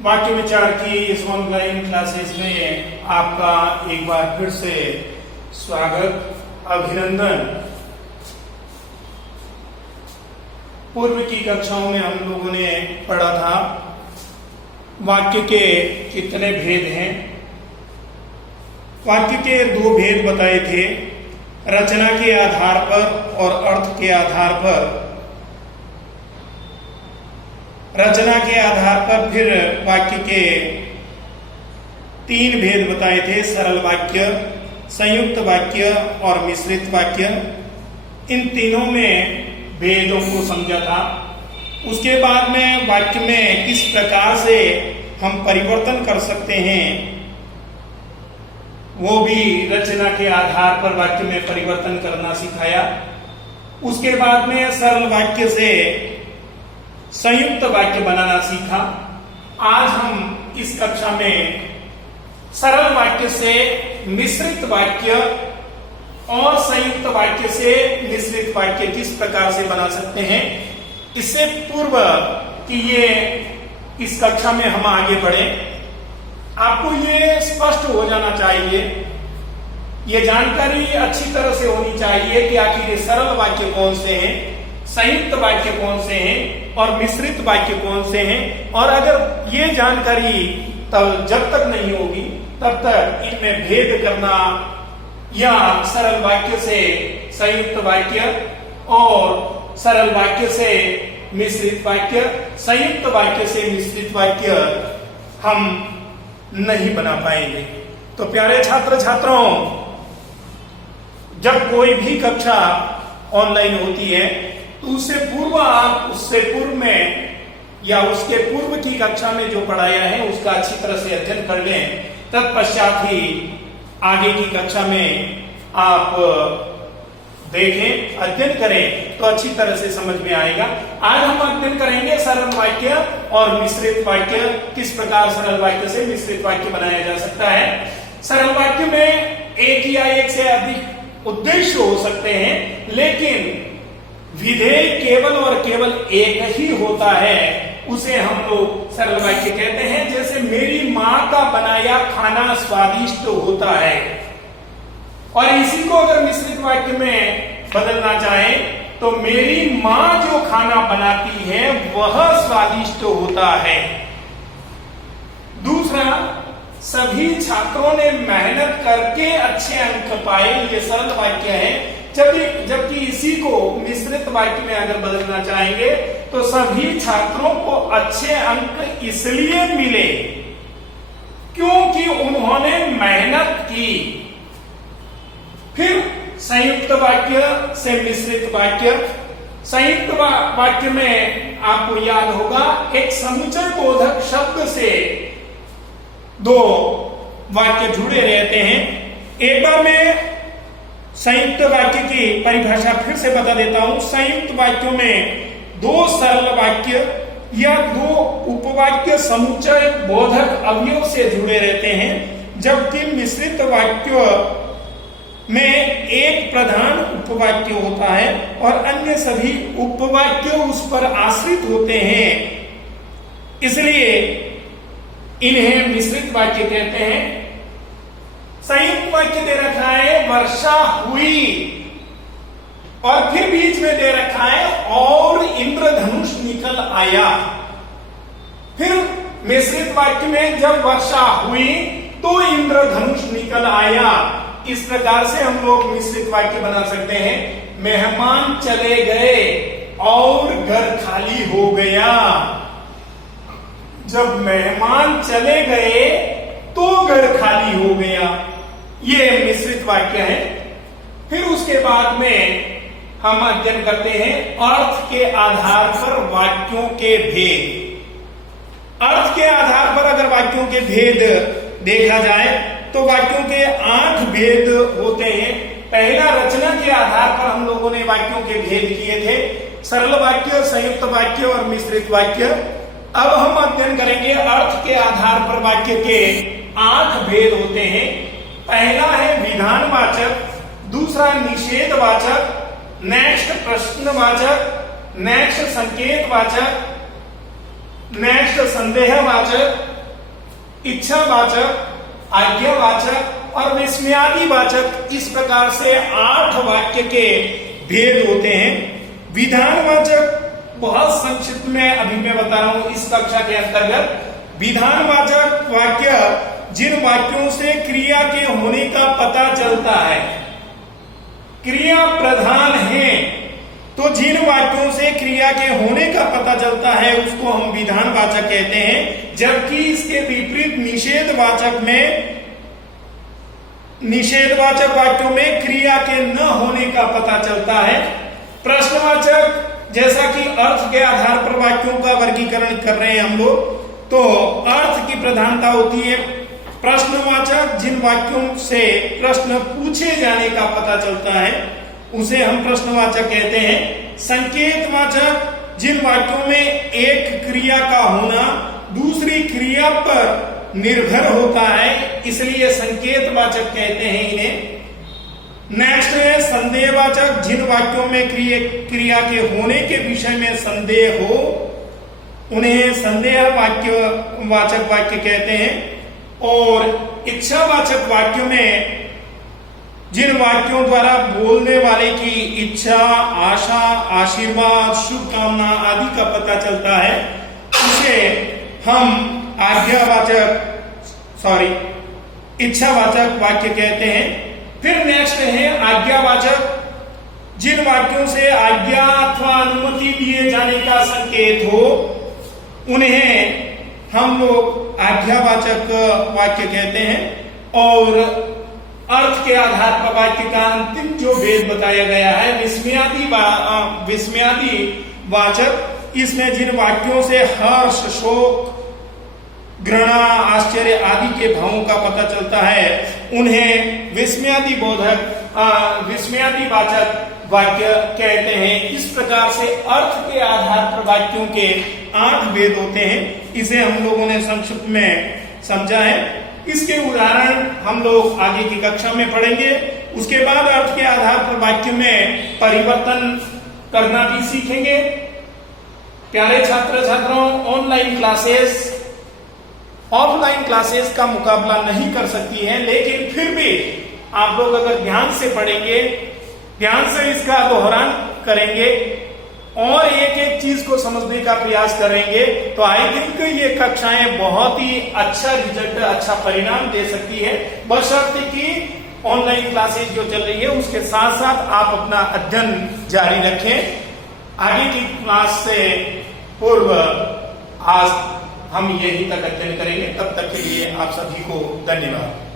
वाक्य विचार की इस ऑनलाइन क्लासेस में आपका एक बार फिर से स्वागत, अभिनंदन। पूर्व की कक्षाओं में हम लोगों ने पढ़ा था वाक्य के कितने भेद हैं। वाक्य के दो भेद बताए थे, रचना के आधार पर और अर्थ के आधार पर। रचना के आधार पर फिर वाक्य के तीन भेद बताए थे, सरल वाक्य, संयुक्त वाक्य और मिश्रित वाक्य। इन तीनों में भेदों को समझा था। उसके बाद में वाक्य में किस प्रकार से हम परिवर्तन कर सकते हैं वो भी रचना के आधार पर वाक्य में परिवर्तन करना सिखाया। उसके बाद में सरल वाक्य से संयुक्त वाक्य बनाना सीखा। आज हम इस कक्षा में सरल वाक्य से मिश्रित वाक्य और संयुक्त वाक्य से मिश्रित वाक्य किस प्रकार से बना सकते हैं। इससे पूर्व कि ये इस कक्षा में हम आगे बढ़े, आपको ये स्पष्ट हो जाना चाहिए, ये जानकारी अच्छी तरह से होनी चाहिए कि आखिर ये सरल वाक्य कौन से हैं, संयुक्त वाक्य कौन से हैं और मिश्रित वाक्य कौन से हैं। और अगर ये जानकारी तब जब तक नहीं होगी तब तक इनमें भेद करना या सरल वाक्य से संयुक्त वाक्य और सरल वाक्य से मिश्रित वाक्य, संयुक्त वाक्य से मिश्रित वाक्य हम नहीं बना पाएंगे। तो प्यारे छात्र छात्राओं, जब कोई भी कक्षा ऑनलाइन होती है तो उससे पूर्व में या उसके पूर्व की कक्षा में जो पढ़ाया है उसका अच्छी तरह से अध्ययन कर लें। तत्पश्चात ही आगे की कक्षा में आप देखें, अध्ययन करें तो अच्छी तरह से समझ में आएगा। आज हम अध्ययन करेंगे सरल वाक्य और मिश्रित वाक्य, किस प्रकार सरल वाक्य से मिश्रित वाक्य बनाया जा सकता है। सरल वाक्य में एक या एक से अधिक उद्देश्य हो सकते हैं, लेकिन विधेय केवल और केवल एक ही होता है, उसे हम लोग सरल वाक्य कहते हैं। जैसे मेरी माँ का बनाया खाना स्वादिष्ट होता है, और इसी को अगर मिश्रित वाक्य में बदलना चाहें तो मेरी माँ जो खाना बनाती है वह स्वादिष्ट होता है। दूसरा, सभी छात्रों ने मेहनत करके अच्छे अंक पाए, ये सरल वाक्य है। जबकि इसी को मिश्रित वाक्य में अगर बदलना चाहेंगे तो सभी छात्रों को अच्छे अंक इसलिए मिले क्योंकि उन्होंने मेहनत की। फिर संयुक्त वाक्य से मिश्रित वाक्य। संयुक्त वाक्य में आपको याद होगा एक समुच्चय बोधक शब्द से दो वाक्य जुड़े रहते हैं। एक बार मैं संयुक्त वाक्य की परिभाषा फिर से बता देता हूं। संयुक्त वाक्यों में दो सरल वाक्य या दो उपवाक्य समुच्चय बोधक अवयव से जुड़े रहते हैं, जबकि मिश्रित वाक्य में एक प्रधान उपवाक्य होता है और अन्य सभी उपवाक्य उस पर आश्रित होते हैं। इसलिए इन्हें मिश्रित वाक्य कहते हैं। संयुक्त वाक्य दे रखा है वर्षा हुई, और फिर बीच में दे रखा है और इंद्रधनुष निकल आया। फिर मिश्रित वाक्य में जब वर्षा हुई तो इंद्रधनुष निकल आया। इस प्रकार से हम लोग मिश्रित वाक्य बना सकते हैं। मेहमान चले गए और घर खाली हो गया। जब मेहमान चले गए तो घर खाली हो गया, ये मिश्रित वाक्य है। फिर उसके बाद में हम अध्ययन करते हैं अर्थ के आधार पर वाक्यों के भेद। अर्थ के आधार पर अगर वाक्यों के भेद देखा जाए तो वाक्यों के 8 भेद होते हैं। पहला, रचना के आधार पर हम लोगों ने वाक्यों के भेद किए थे, सरल वाक्य, संयुक्त वाक्य और मिश्रित वाक्य। अब हम अध्ययन करेंगे अर्थ के आधार पर वाक्य के 8 भेद होते हैं। पहला है विधानवाचक, दूसरा निषेधवाचक, नेक्स्ट प्रश्नवाचक, नेक्स्ट संकेतवाचक, नेक्स्ट संदेहवाचक, इच्छावाचक, आज्ञावाचक और विस्मयादिवाचक, इस प्रकार से 8 वाक्य के भेद होते हैं। विधानवाचक बहुत संक्षिप्त में अभी मैं बता रहा हूं इस कक्षा के अंतर्गत। विधानवाचक वाक्य जिन वाक्यों से क्रिया के होने का पता चलता है, क्रिया प्रधान है, तो जिन वाक्यों से क्रिया के होने का पता चलता है उसको हम विधानवाचक कहते हैं। जबकि इसके विपरीत निषेधवाचक वाक्यों में क्रिया के न होने का पता चलता है। प्रश्नवाचक, जैसा कि अर्थ के आधार पर वाक्यों का वर्गीकरण कर रहे हैं हम लोग, तो अर्थ की प्रधानता होती है। प्रश्नवाचक जिन वाक्यों से प्रश्न पूछे जाने का पता चलता है उसे हम प्रश्नवाचक कहते हैं। संकेतवाचक जिन वाक्यों में एक क्रिया का होना दूसरी क्रिया पर निर्भर होता है, इसलिए संकेतवाचक कहते हैं इन्हें। नेक्स्ट है संदेहवाचक, जिन वाक्यों में क्रिया के होने के विषय में संदेह हो उन्हें संदेहवाचक वाक्य कहते हैं। और इच्छावाचक वाक्यों में जिन वाक्यों द्वारा बोलने वाले की इच्छा, आशा, आशीर्वाद, शुभकामना आदि का पता चलता है उसे हम इच्छावाचक वाक्य कहते हैं। फिर नेक्स्ट है आज्ञावाचक, जिन वाक्यों से आज्ञा अथवा अनुमति दिए जाने का संकेत हो उन्हें हम लोग आज्ञावाचक वाक्य कहते हैं। और अर्थ के आधार पर वाक्य का अंतिम जो भेद बताया गया है विस्मयादि वाचक, इसमें जिन वाक्यों से हर्ष, शोक, घृणा, आश्चर्य आदि के भावों का पता चलता है उन्हें विस्मयादिवाचक वाक्य कहते हैं। इस प्रकार से अर्थ के आधार पर वाक्यों के 8 भेद होते हैं। इसे हम लोगों ने संक्षिप्त में समझा है। इसके उदाहरण हम लोग आगे की कक्षा में पढ़ेंगे। उसके बाद अर्थ के आधार पर वाक्य में परिवर्तन करना भी सीखेंगे। प्यारे छात्र छात्राओं, ऑफलाइन क्लासेस का मुकाबला नहीं कर सकती है, लेकिन फिर भी आप लोग अगर ध्यान से पढ़ेंगे, ध्यान से इसका दोहरान करेंगे और एक एक चीज को समझने का प्रयास करेंगे तो आई थिंक ये कक्षाएं बहुत ही अच्छा रिजल्ट, अच्छा परिणाम दे सकती है, बशर्ते कि ऑनलाइन क्लासेस जो चल रही है उसके साथ साथ आप अपना अध्ययन जारी रखें। आगे की क्लास से पूर्व आज हम यहीं तक अध्ययन करेंगे। तब तक के लिए आप सभी को धन्यवाद।